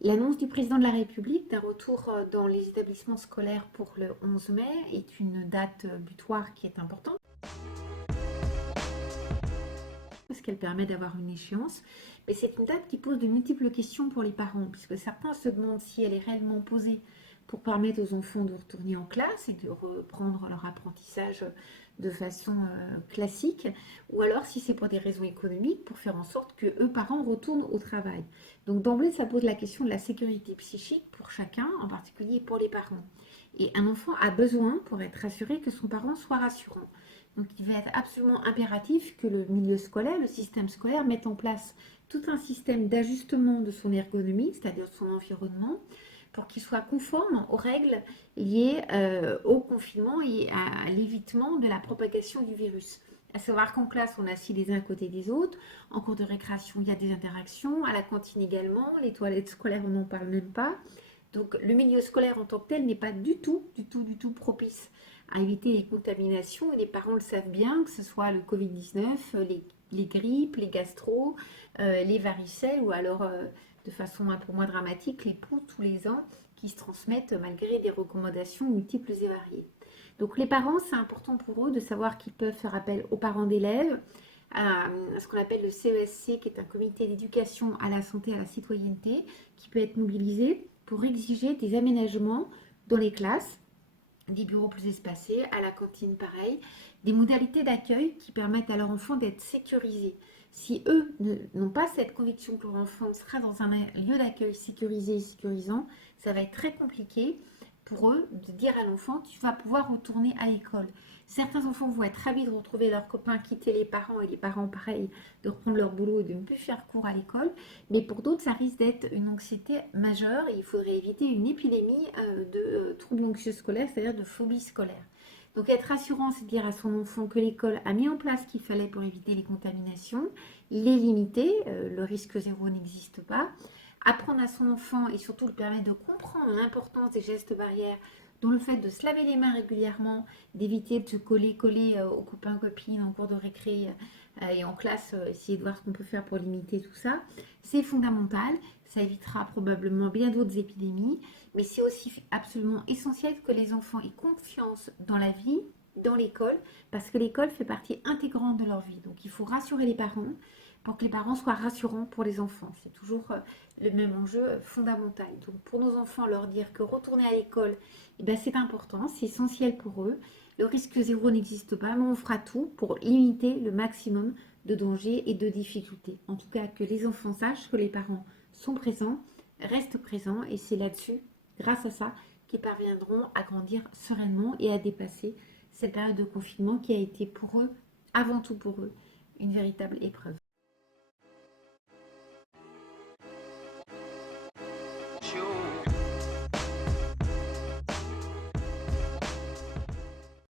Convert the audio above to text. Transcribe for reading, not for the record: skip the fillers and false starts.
L'annonce du président de la République d'un retour dans les établissements scolaires pour le 11 mai est une date butoir qui est importante parce qu'elle permet d'avoir une échéance, mais c'est une date qui pose de multiples questions pour les parents, puisque certains se demandent si elle est réellement posée pour permettre aux enfants de retourner en classe et de reprendre leur apprentissage de façon classique, ou alors si c'est pour des raisons économiques, pour faire en sorte que eux, parents, retournent au travail. Donc d'emblée, ça pose la question de la sécurité psychique pour chacun, en particulier pour les parents. Et un enfant a besoin, pour être rassuré, que son parent soit rassurant. Donc il va être absolument impératif que le milieu scolaire, le système scolaire, mette en place tout un système d'ajustement de son ergonomie, c'est-à-dire de son environnement, pour qu'il soit conforme aux règles liées au confinement et à l'évitement de la propagation du virus. À savoir qu'en classe, on est assis les uns à côté des autres. En cours de récréation, il y a des interactions. À la cantine également. Les toilettes scolaires, on n'en parle même pas. Donc, le milieu scolaire en tant que tel n'est pas du tout propice à éviter les contaminations. Et les parents le savent bien, que ce soit le Covid-19, les grippes, les gastro, les varicelles ou alors de façon un peu moins dramatique, les poux tous les ans qui se transmettent malgré des recommandations multiples et variées. Donc les parents, c'est important pour eux de savoir qu'ils peuvent faire appel aux parents d'élèves, à ce qu'on appelle le CESC, qui est un comité d'éducation à la santé et à la citoyenneté, qui peut être mobilisé pour exiger des aménagements dans les classes, des bureaux plus espacés, à la cantine pareil, des modalités d'accueil qui permettent à leur enfant d'être sécurisés. Si eux n'ont pas cette conviction que leur enfant sera dans un lieu d'accueil sécurisé et sécurisant, ça va être très compliqué pour eux de dire à l'enfant tu vas pouvoir retourner à l'école. Certains enfants vont être ravis de retrouver leurs copains, quitter les parents et les parents pareil, de reprendre leur boulot et de ne plus faire cours à l'école. Mais pour d'autres, ça risque d'être une anxiété majeure et il faudrait éviter une épidémie de troubles anxieux scolaires, c'est-à-dire de phobie scolaire. Donc être rassurant, c'est de dire à son enfant que l'école a mis en place ce qu'il fallait pour éviter les contaminations, les limiter, le risque zéro n'existe pas, apprendre à son enfant et surtout lui permettre de comprendre l'importance des gestes barrières, dont le fait de se laver les mains régulièrement, d'éviter de se coller aux copains copines en cours de récré et en classe, essayer de voir ce qu'on peut faire pour limiter tout ça, c'est fondamental. Ça évitera probablement bien d'autres épidémies, mais c'est aussi absolument essentiel que les enfants aient confiance dans la vie, dans l'école, parce que l'école fait partie intégrante de leur vie. Donc il faut rassurer les parents pour que les parents soient rassurants pour les enfants. C'est toujours le même enjeu fondamental. Donc pour nos enfants, leur dire que retourner à l'école, eh ben, c'est important, c'est essentiel pour eux. Le risque zéro n'existe pas, mais on fera tout pour limiter le maximum de dangers et de difficultés. En tout cas, que les enfants sachent que les parents sont présents, restent présents, et c'est là-dessus, grâce à ça, qu'ils parviendront à grandir sereinement et à dépasser cette période de confinement qui a été pour eux, avant tout pour eux, une véritable épreuve.